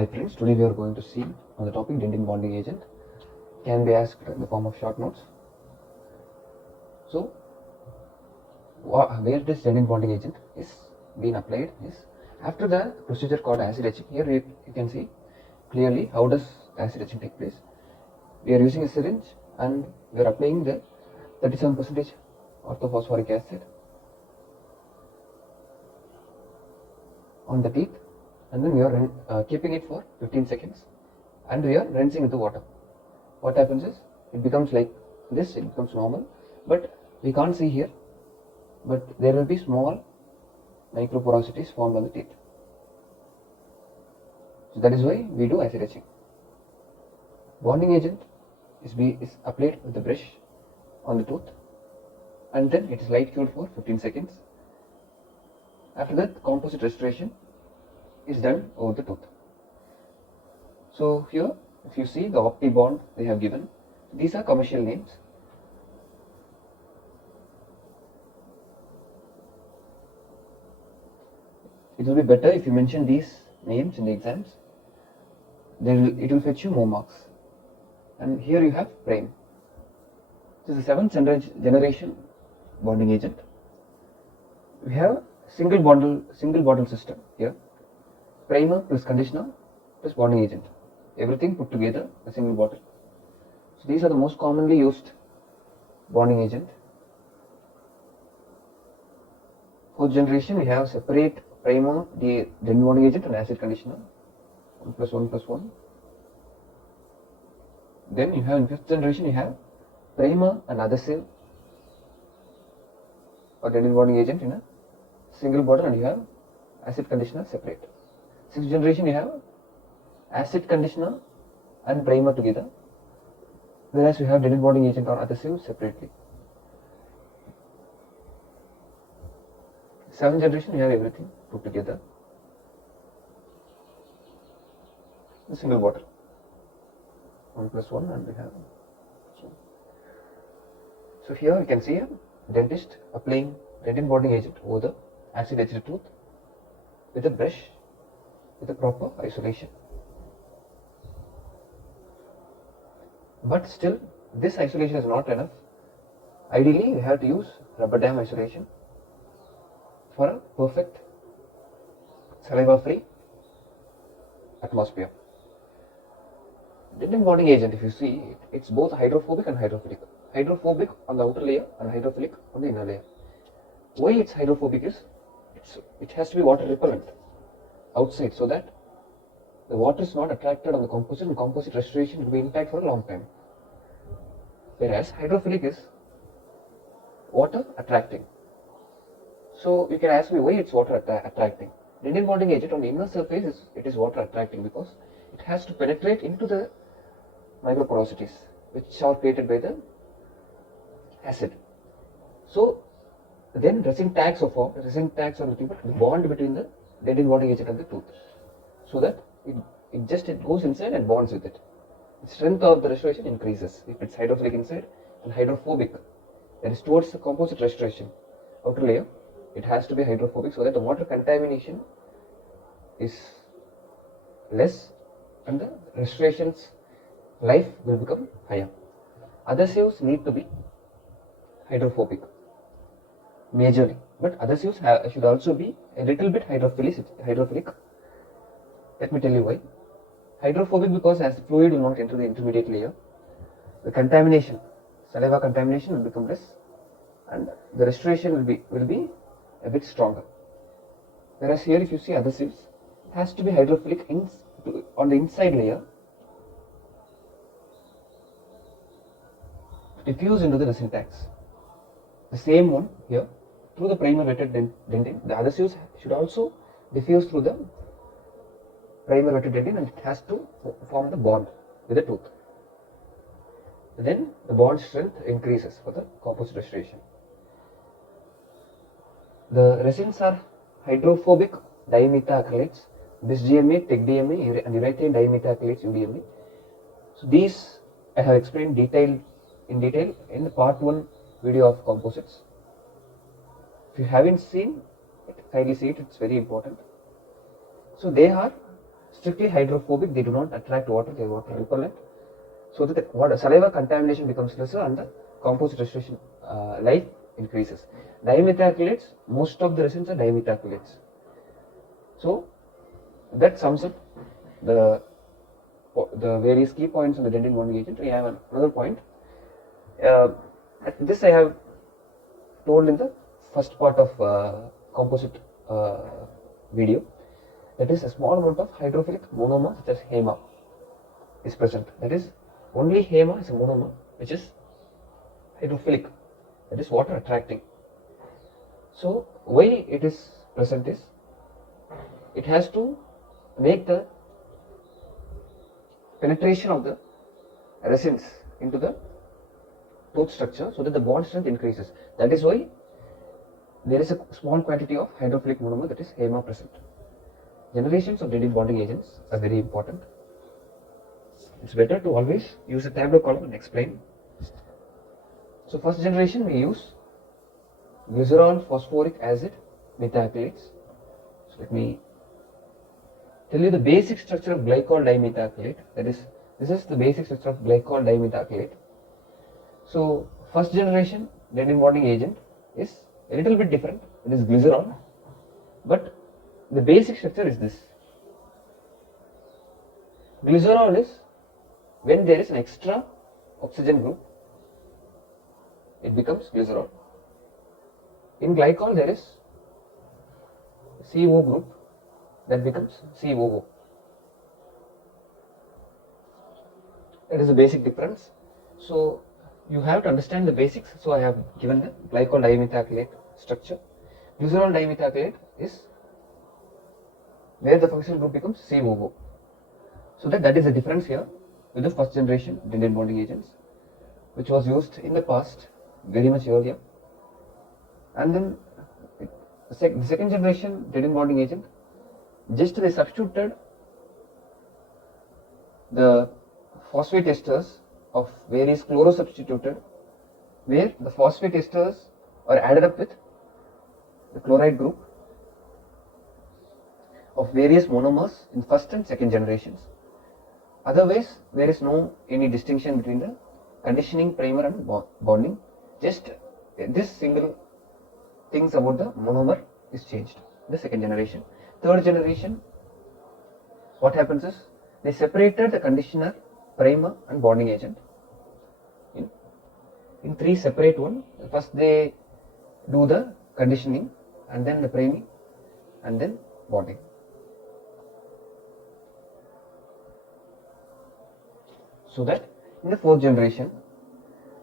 Hi friends, today we are going to see on the topic dentin bonding agent can be asked in the form of short notes. So, where this dentin bonding agent is being applied is after the procedure called acid etching. Here you can see clearly how does acid etching take place. We are using a syringe and we are applying the 37% orthophosphoric acid on the teeth, and then we are keeping it for 15 seconds and we are rinsing with the water. What happens is it becomes like this, it becomes normal, but we can't see here, but there will be small microporosities formed on the teeth. So that is why we do acid etching. Bonding agent is applied with the brush on the tooth and then it is light cured for 15 seconds. After that, composite restoration is done over the tooth. So here if you see the OptiBond they have given, these are commercial names. It will be better if you mention these names in the exams, then it will fetch you more marks. And here you have Prime. This is the 7th generation bonding agent. We have single bottle system here, primer plus conditioner plus bonding agent, everything put together a single bottle. So these are the most commonly used bonding agent. 4th generation we have separate primer, the Dent bonding agent and acid conditioner, 1+1+1. Then you have in 5th generation you have primer and adhesive or Dent bonding agent in a single bottle and you have acid conditioner separate. 6th generation you have acid conditioner and primer together, whereas you have Dent bonding agent or adhesive separately. 7th generation you have everything put together in a single bottle, 1+1 and we have. So here you can see a dentist applying dentin bonding agent over the acid etched tooth with a brush with a proper isolation. But still this isolation is not enough. Ideally we have to use rubber dam isolation for a perfect saliva free atmosphere. Dentin bonding agent, if you see, it's both hydrophobic and hydrophilic. Hydrophobic on the outer layer and hydrophilic on the inner layer. Why it's hydrophobic is it has to be water repellent outside so that the water is not attracted on the composite and composite restoration will be intact for a long time. Whereas hydrophilic is water attracting. So you can ask me why it's water attracting. Dentin bonding agent on the inner surface is water attracting because it has to penetrate into the microporosities which are created by the acid. So then resin tags are formed. Resin tags are nothing but the bond between the dentin bonding agent and the tooth, so that it goes inside and bonds with it. The strength of the restoration increases if it's hydrophilic inside and hydrophobic, that is towards the composite restoration outer layer. It has to be hydrophobic so that the water contamination is less and the restoration's life will become higher. Adhesives need to be hydrophobic majorly, but adhesives should also be a little bit hydrophilic. Let me tell you why. Hydrophobic because as the fluid will not enter the intermediate layer, the contamination, saliva contamination will become less and the restoration will be a bit stronger. Whereas here if you see adhesives, it has to be hydrophilic on the inside layer, diffuse into the resin tags. The same one here through the primer wetted dentin, the adhesives should also diffuse through the primer wetted dentin and it has to form the bond with the tooth. Then the bond strength increases for the composite restoration. The resins are hydrophobic dimetacrylates, bis-DMA, tec-DMA and urethane dimetacrylates UDMA. So these I have explained in detail in the part 1 video of composites. If you haven't seen it, kindly see it, it's very important. So they are strictly hydrophobic, they do not attract water, they are water repellent, so that the water, saliva contamination becomes lesser and the composite restoration life increases. Dimethacrylates, most of the resins are dimethacrylates. So that sums up the various key points on the dentin bonding agent. We have another point. This I have told in the first part of composite video. That is, a small amount of hydrophilic monomer such as HEMA is present. That is, only HEMA is a monomer which is hydrophilic, that is water attracting. So why it is present is, it has to make the penetration of the resins into the tooth structure so that the bond strength increases. That is why there is a small quantity of hydrophilic monomer, that is HEMA, present. Generations of dentin bonding agents are very important. It's better to always use a tabular column and explain. So first generation we use glycerol phosphoric acid methacrylates. So let me tell you the basic structure of glycol dimethacrylate. That is, this is the basic structure of glycol dimethacrylate. So first generation dentin bonding agent is a little bit different. It is glycerol, but the basic structure is this. Glycerol is when there is an extra oxygen group, it becomes glycerol. In glycol there is CO group, that becomes COO. That is the basic difference. So you have to understand the basics. So I have given the glycol dimethacrylate structure. Glycerol dimethacrylate is where the functional group becomes COO. So that is the difference here with the first generation dentin bonding agents, which was used in the past very much earlier. And then the second generation dentin bonding agent, just they substituted the phosphate esters of various chlorosubstituted, where the phosphate esters are added up with the chloride group of various monomers in first and second generations. Otherwise, there is no any distinction between the conditioning, primer and bonding. Just this single things about the monomer is changed. The second generation. Third generation, what happens is, they separated the conditioner, primer and bonding agent in three separate ones. First they do the conditioning, and then the priming, and then bonding. So that in the fourth generation,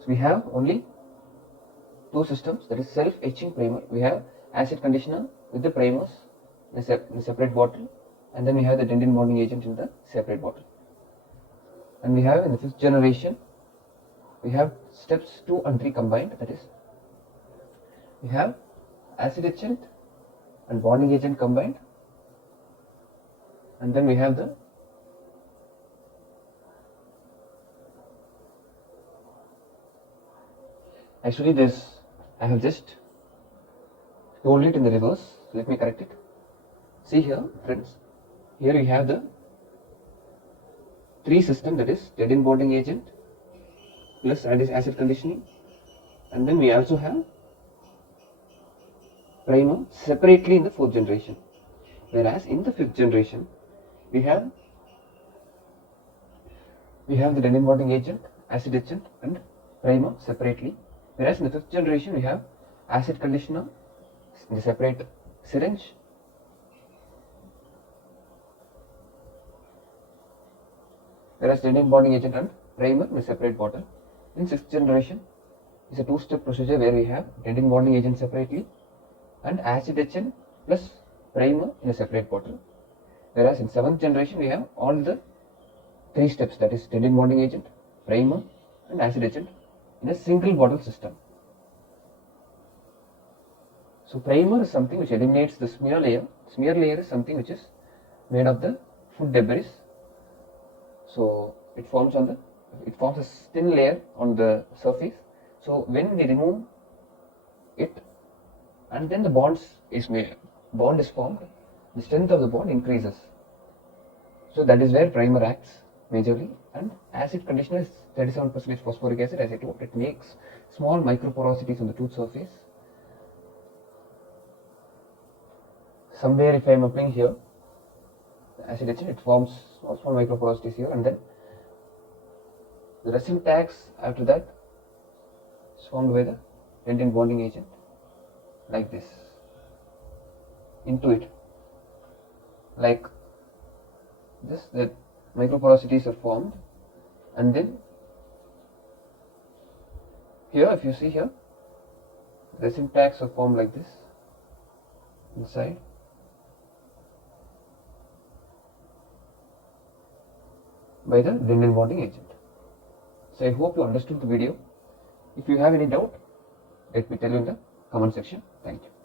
so we have only two systems, that is self-etching primer. We have acid conditioner with the primers in a separate bottle, and then we have the dentin bonding agent in the separate bottle. And we have in the fifth generation, we have steps 2 and 3 combined. That is, we have acid etchant and bonding agent combined, and then we have the actually this I have just told it in the reverse. Let me correct it. See here, friends, here we have the three system, that is dentin bonding agent plus acid conditioning, and then we also have primer separately in the fourth generation. Whereas in the fifth generation, we have the dentin bonding agent, acid etchant and primer separately. Whereas in the fifth generation, we have acid conditioner in the separate syringe, whereas dentin bonding agent and primer in a separate bottle. In sixth generation, it's a two-step procedure where we have dentin bonding agent separately and acid etchant plus primer in a separate bottle. Whereas in seventh generation, we have all the three steps, that is dentin bonding agent, primer and acid etchant in a single bottle system. So primer is something which eliminates the smear layer. Smear layer is something which is made of the food debris. So it forms a thin layer on the surface. So when we remove it, and then the bond is formed, the strength of the bond increases. So that is where primer acts majorly, and acid conditioner is 37% phosphoric acid. As I told, it makes small microporosities on the tooth surface. Somewhere if I am applying here the acid etchant, it forms small microporosities here, and then the resin tags after that is formed by the dentin bonding agent like this into it, like this. The microporosities are formed, and then here if you see here, resin tags are formed like this inside, by the dentin bonding agent. So I hope you understood the video. If you have any doubt, let me tell you in the comment section. Thank you.